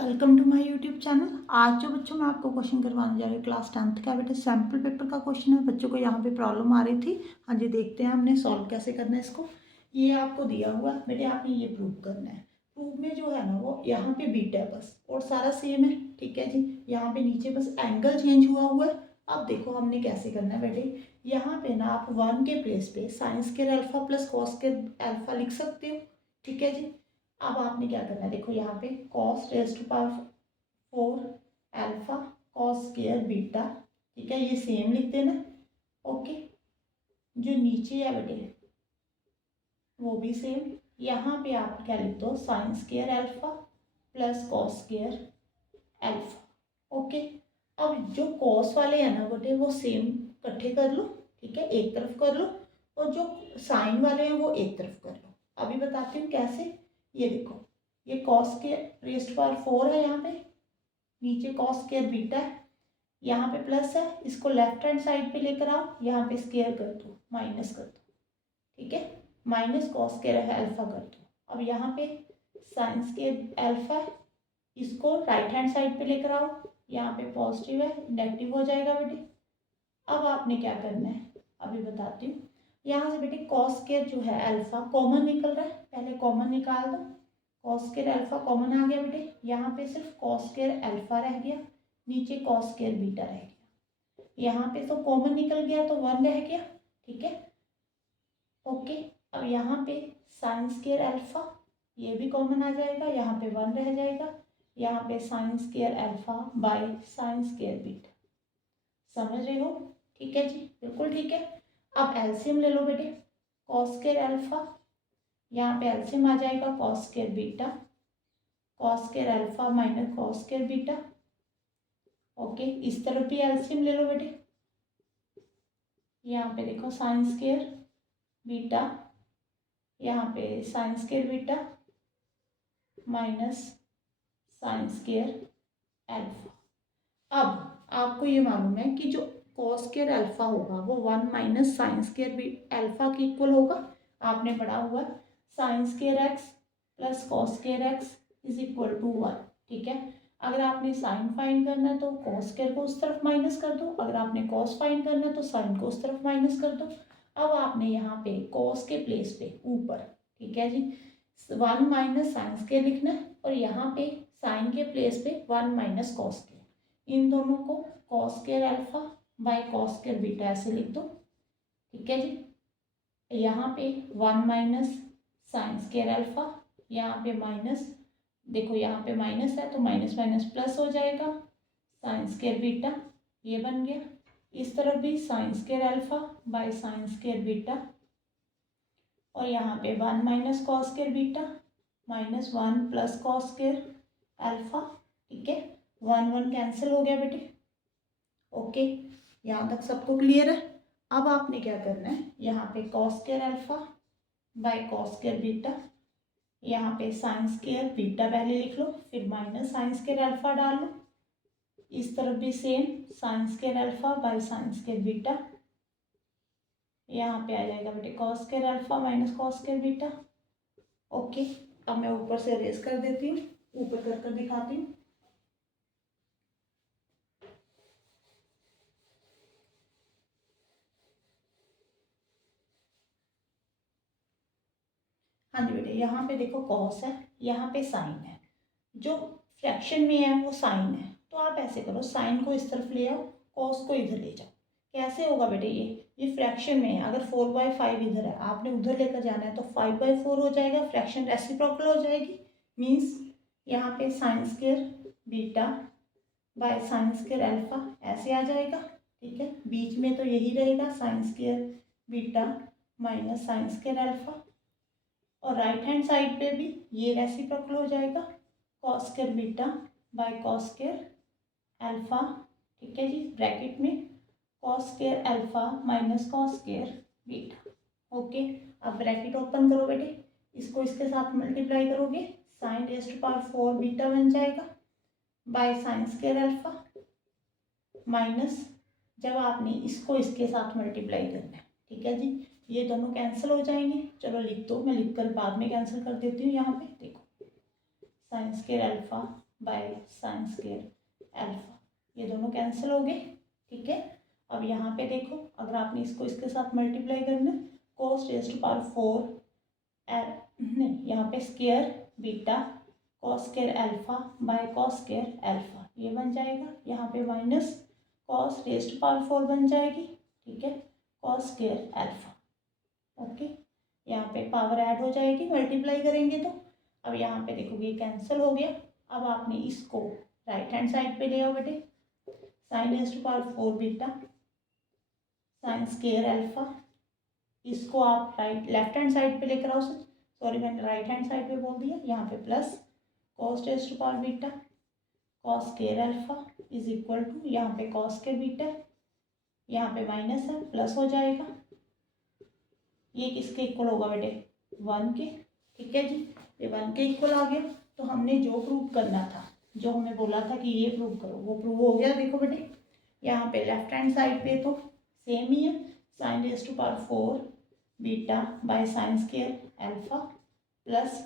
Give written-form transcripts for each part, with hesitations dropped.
Welcome to my YouTube channel. आज जो बच्चों मैं आपको क्वेश्चन करवाने जा रही हूँ क्लास 10th का बेटा सैम्पल पेपर का क्वेश्चन है। बच्चों को यहाँ पे प्रॉब्लम आ रही थी। हाँ जी, देखते हैं हमने सॉल्व कैसे करना है इसको। ये आपको दिया हुआ बेटे, आपने ये प्रूव करना है। प्रूफ में जो है ना वो यहाँ पे बीटा है बस, और सारा सेम है। ठीक है जी, यहाँ पे नीचे बस एंगल चेंज हुआ है। अब देखो हमने कैसे करना है बेटे। यहाँ पे ना आप 1 के प्लेस पे sign square alpha plus cos square alpha लिख सकते हो। ठीक है जी। अब आपने क्या करना है, देखो यहाँ पे cos raise to power 4 alpha cos square beta. ठीक है, ये सेम लिख देना। ओके, जो नीचे है बेटे वो भी सेम। यहाँ पे आप क्या लिख दो, sign square alpha plus cos square alpha. Okay, अब जो कॉस वाले हैं ना बेटे वो सेम इकट्ठे कर लो। ठीक है, एक तरफ कर लो, और जो साइन वाले हैं वो एक तरफ कर लो। अभी बताती हूँ कैसे। ये देखो, ये कॉस के रेज़ टू पावर 4 है, यहाँ पे नीचे कॉस स्क्वायर बीटा है, यहाँ पे प्लस है, इसको लेफ्ट हैंड साइड पे लेकर आओ, यहाँ पे स्क्वायर कर दो, माइनस कर दो। ठीक है, माइनस कॉस स्क्वायर है अल्फा कर दो। अब यहाँ पे साइन स्क्वायर अल्फा है, इसको राइट हैंड साइड पे लेकर आओ, यहाँ पे पॉजिटिव है, नेगेटिव हो जाएगा बेटे। अब आपने क्या करना है, अभी बताती हूँ। यहाँ से बेटे कॉस स्क्वायर जो है अल्फा कॉमन निकल रहा है, पहले कॉमन निकाल दो। कॉस स्क्वायर अल्फा कॉमन आ गया बेटे, यहाँ पे सिर्फ कॉस स्क्वायर अल्फा रह गया, नीचे कॉस स्क्वायर बीटा रह गया। यहाँ पे तो कॉमन निकल गया तो 1 रह गया। ठीक है, ओके। अब यहाँ पे साइन स्क्वायर अल्फा, ये भी कॉमन आ जाएगा, यहाँ पे 1 रह जाएगा। यहाँ पे sign square alpha bye sine square beta. समझ रहे हो? ठीक है जी, बिल्कुल ठीक है। अब एलसीएम ले लो बेटे, कॉस स्क्वायर अल्फा, यहाँ पे एलसीएम आ जाएगा cos square beta, cos square alpha minus cos square beta. Okay, इस तरफ भी एलसीएम ले लो बेटे, यहाँ पे देखो साइन स्क्वायर बीटा, यहाँ पे sign square beta minus sine square alpha. अब आपको ये मालूम है कि जो कॉस स्क्वायर अल्फा होगा वो 1 माइनस साइन स्क्वायर अल्फा के इक्वल होगा। आपने पढ़ा हुआ sine square x plus cos square x is equal to 1। ठीक है, अगर आपने साइन फाइंड करना है तो कॉस स्क्वायर को उस तरफ माइनस कर दो, अगर आपने कॉस फाइंड करना है तो साइन को उस तरफ माइनस कर दो। अब आपने यहाँ पे कॉस के प्लेस पे ऊपर, ठीक है जी, 1 माइनस साइन स्क्वायर लिखना है, और यहाँ पे साइन के प्लेस पे 1 माइनस कॉस स्क्वायर। इन दोनों को cos square alpha bye cos square beta ऐसे लिख दो। ठीक है जी, यहाँ पे 1 माइनस साइन स्क्वायर अल्फा, यहाँ पे माइनस, देखो यहाँ पे माइनस है तो माइनस माइनस प्लस हो जाएगा, साइन स्क्वायर बीटा ये बन गया। इस तरफ भी sign square alpha bye sine square beta, और यहाँ पे 1 minus cos square beta minus 1 plus cos square alpha. ठीक है, 1 1 कैंसिल हो गया बेटे। ओके, यहाँ तक सबको क्लियर है। अब आपने क्या करना है, यहाँ पे cos square alpha bye cos square beta, यहाँ पे साइन स्क्वायर बीटा पहले लिख लो, फिर माइनस साइन स्क्वायर अल्फा डाल लो। इस तरफ भी same, sign square alpha bye sine square beta, यहाँ पे आ जाएगा बेटे cos square alpha minus cos square beta. Okay, अब मैं ऊपर से अरेज कर देती हूँ, ऊपर कर कर दिखाती हूँ। हाँ जी बेटे, यहाँ पे देखो कॉस है, यहाँ पे साइन है, जो फ्रैक्शन में है वो साइन है, तो आप ऐसे करो साइन को इस तरफ ले आओ, कॉस को इधर ले जाओ। कैसे होगा बेटे, ये फ्रैक्शन में है, अगर 4/5 इधर है आपने उधर लेकर जाना है तो 5/4 हो जाएगा, फ्रैक्शन रेसिप्रोकल हो जाएगी। मीन्स यहाँ पे sign square beta by sine square alpha ऐसे आ जाएगा। ठीक है, बीच में तो यही रहेगा sine square beta minus sine square alpha, और राइट हैंड साइड पे भी ये रेसिप्रोकल हो जाएगा, cos square beta by cos square alpha. ठीक है जी, ब्रैकेट में cos square alpha minus cos square beta. Okay, अब ब्रैकेट ओपन करो बेटे, इसको इसके साथ मल्टीप्लाई करोगे, sine raise to power 4 beta बन जाएगा by sine square alpha minus, जब आपने इसको इसके साथ मल्टीप्लाई करना है। ठीक है जी, ये दोनों कैंसिल हो जाएंगे, चलो लिख दो, मैं लिख कर बाद में कैंसिल कर देती हूँ। यहाँ पे देखो sign square alpha bye sine square alpha. ये दोनों कैंसिल हो गए, ठीक है। अब यहाँ पे देखो, अगर आपने इसको इसके साथ मल्टीप्लाई करना, cos रेज़ टू पावर 4 नहीं, यहाँ पे square beta cos square alpha by cos square alpha, ये बन जाएगा। यहाँ पे minus cos raise to power 4 बन जाएगी, ठीक है, cos स्क्वायर अल्फा। ओके, यहाँ पे पावर ऐड हो जाएगी मल्टीप्लाई करेंगे तो। अब यहाँ पे देखोगे ये कैंसिल हो गया। अब आपने इसको राइट हैंड साइड पे ले आओ बेटे, sine raise to power 4 beta sine square alpha, इसको आप लेफ्ट हैंड साइड पे लेकर आओ। सॉरी, मैंने राइट हैंड साइड पे बोल दिया। यहाँ पे plus cos raise to power beta cos square alpha is equal to, यहाँ पे cos स्क्वायर बीटा, यहाँ पे माइनस है, प्लस हो जाएगा। ये किसके इक्वल होगा बेटे? 1 के, ठीक है जी। ये 1 के इक्वल आ गया। तो हमने जो प्रूव करना था, जो हमें बोला था कि ये प्रूव करो, वो प्रूव हो गया। देखो बेटे, यहाँ पे लेफ्ट हैंड साइड पे तो सेम ही है, sine raise to power 4 beta by sine square alpha plus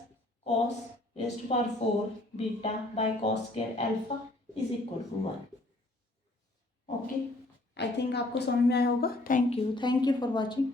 cos raise to power 4 beta by cos square alpha is equal to 1। Okay, I think आपको समझ में आया होगा। Thank you for watching.